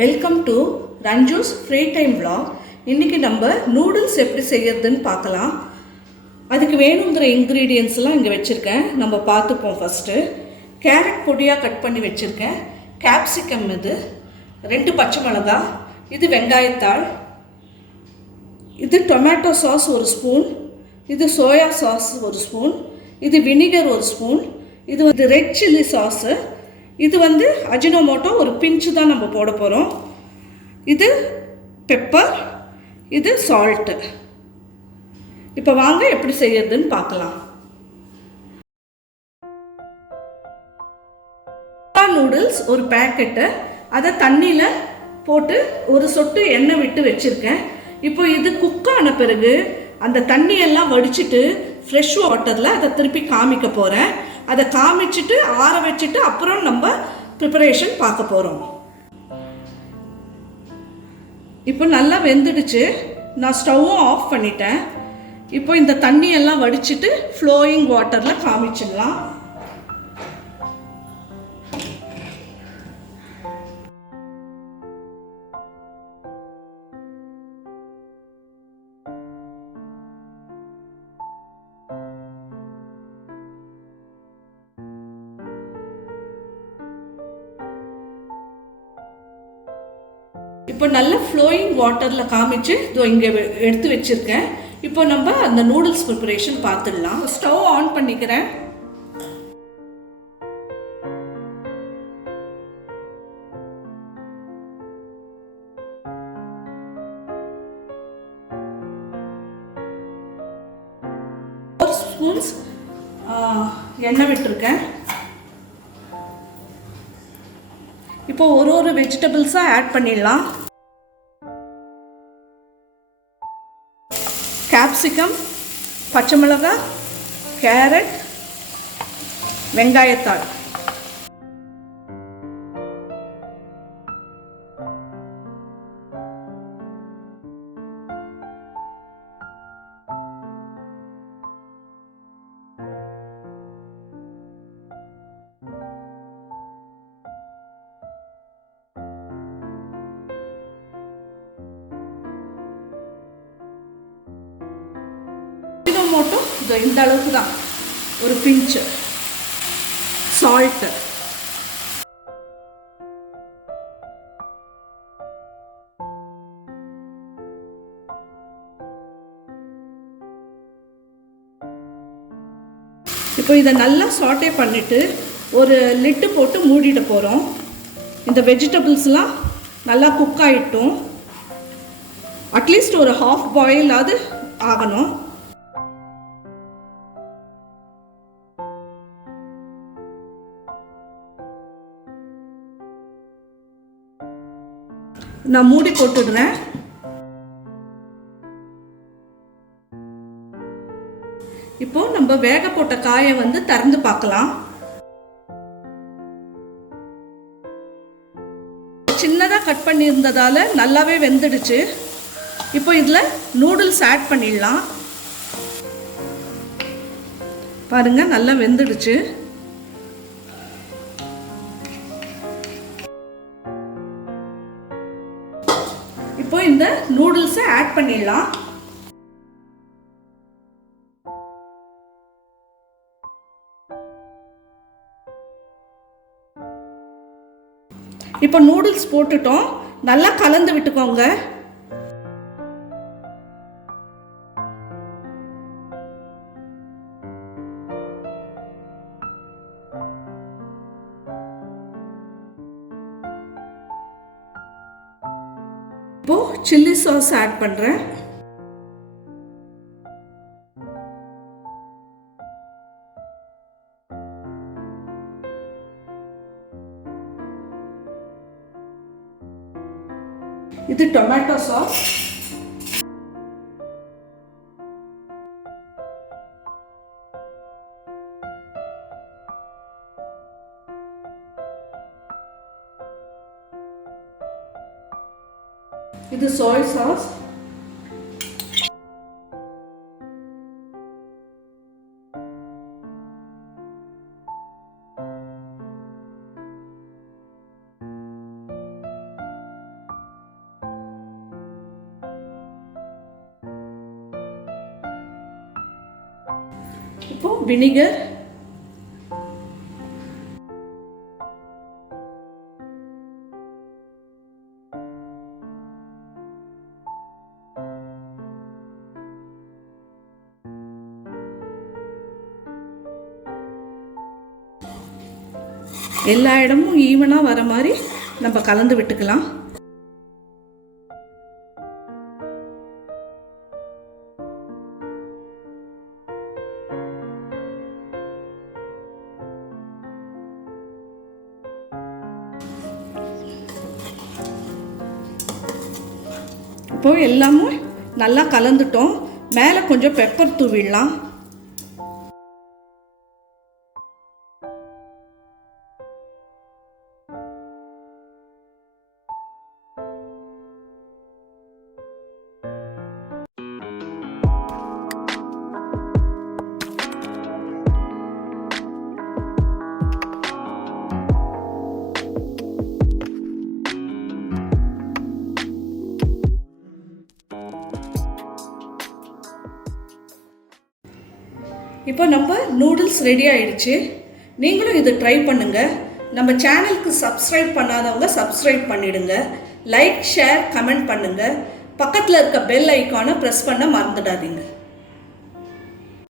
Welcome to Ranju's free time vlog. இன்றைக்கி நம்ம noodles எப்படி செய்யறதுன்னு பார்க்கலாம். அதுக்கு வேணுங்கிற இன்க்ரீடியன்ஸ்லாம் இங்கே வச்சுருக்கேன். நம்ம பார்த்துப்போம். ஃபஸ்ட்டு கேரட் பொடியாக கட் பண்ணி வச்சுருக்கேன். கேப்சிகம் இது 2 பச்சை மிளகாய், இது வெங்காயத்தாள், இது டொமேட்டோ சாஸ் 1 ஸ்பூன், இது சோயா சாஸ் 1 ஸ்பூன், இது வினிகர் 1 ஸ்பூன், இது ரெட் சில்லி சாஸு, இது அஜினோமோட்டோ ஒரு பிஞ்சு தான் நம்ம போட போகிறோம், இது பெப்பர், இது சால்ட்டு. இப்போ வாங்க எப்படி செய்யறதுன்னு பார்க்கலாம். நூடுல்ஸ் ஒரு பேக்கெட்டு, அதை தண்ணியில் போட்டு ஒரு சொட்டு எண்ணெய் விட்டு வச்சுருக்கேன். இப்போ இது குக் ஆன பிறகு அந்த தண்ணியெல்லாம் வடிச்சிட்டு ஃப்ரெஷ் வாட்டரில் அதை திருப்பி காமிக்க போகிறேன். அதை காமிச்சிட்டு ஆற வச்சுட்டு அப்புறம் நம்ம ப்ரிப்பரேஷன் பார்க்க போகிறோம். இப்போ நல்லா வெந்துடுச்சு. நான் ஸ்டவ்வும் ஆஃப் பண்ணிட்டேன். இப்போ இந்த தண்ணியெல்லாம் வடிச்சிட்டு ஃப்ளோயிங் வாட்டரில் காமிச்சிடலாம். இப்போ நல்ல ஃப்ளோயிங் வாட்டரில் காமிச்சு இதோ இங்கே எடுத்து வச்சுருக்கேன். இப்போ நம்ம அந்த நூடுல்ஸ் ப்ரிப்பரேஷன் பார்த்துடலாம். ஸ்டவ் ஆன் பண்ணிக்கிறேன். ஒரு ஸ்பூன்ஸ் எண்ணெய் விட்டுருக்கேன். இப்போ ஒரு வெஜிடபிள்ஸாக ஆட் பண்ணிடலாம். கேப்சிகம், பச்சை மிளகாய், கேரட், வெங்காயத்தாள். மோட்டோ இந்த அளவுக்கு தான், ஒரு பிஞ்சு சால்ட்டு. இப்போ இதை நல்லா சாட்டே பண்ணிட்டு ஒரு லிட்டு போட்டு மூடிட போகிறோம். இந்த வெஜிடபிள்ஸ்லாம் நல்லா குக் ஆகிட்டும். அட்லீஸ்ட் ஒரு ஹாஃப் பாயிலாவது ஆகணும். நான் மூடி போட்டுடுறேன். இப்போ நம்ம வேக போட்ட காயை திறந்து பார்க்கலாம். சின்னதாக கட் பண்ணியிருந்ததால நல்லாவே வெந்துடுச்சு. இப்போ இதில் நூடுல்ஸ் ஆட் பண்ணிடலாம். பாருங்க, நல்லா வெந்துடுச்சு. இப்போ இந்த நூடுல்ஸை ஆட் பண்ணிடலாம். இப்போ நூடுல்ஸ் போட்டுட்டோம். நல்லா கலந்து விட்டுக்கோங்க. இப்போ சில்லி சாஸ் ஆட் பண்ணுறேன். இது டொமேட்டோ சாஸ், இது soy sauce, இப்போ வினிகர், எல்லா இடமும் ஈவனாக வர மாதிரி நம்ம கலந்து விட்டுக்கலாம். இப்போ எல்லாமே நல்லா கலந்துட்டோம். மேலே கொஞ்சம் பெப்பர் தூவிடலாம். இப்போ நம்ம நூடுல்ஸ் ரெடி ஆயிடுச்சு. நீங்களும் இதை ட்ரை பண்ணுங்கள். நம்ம சேனலுக்கு சப்ஸ்கிரைப் பண்ணாதவங்க சப்ஸ்கிரைப் பண்ணிடுங்க. லைக், ஷேர், கமெண்ட் பண்ணுங்கள். பக்கத்தில் இருக்க பெல் ஐக்கானை ப்ரெஸ் பண்ண மறந்துடாதீங்க.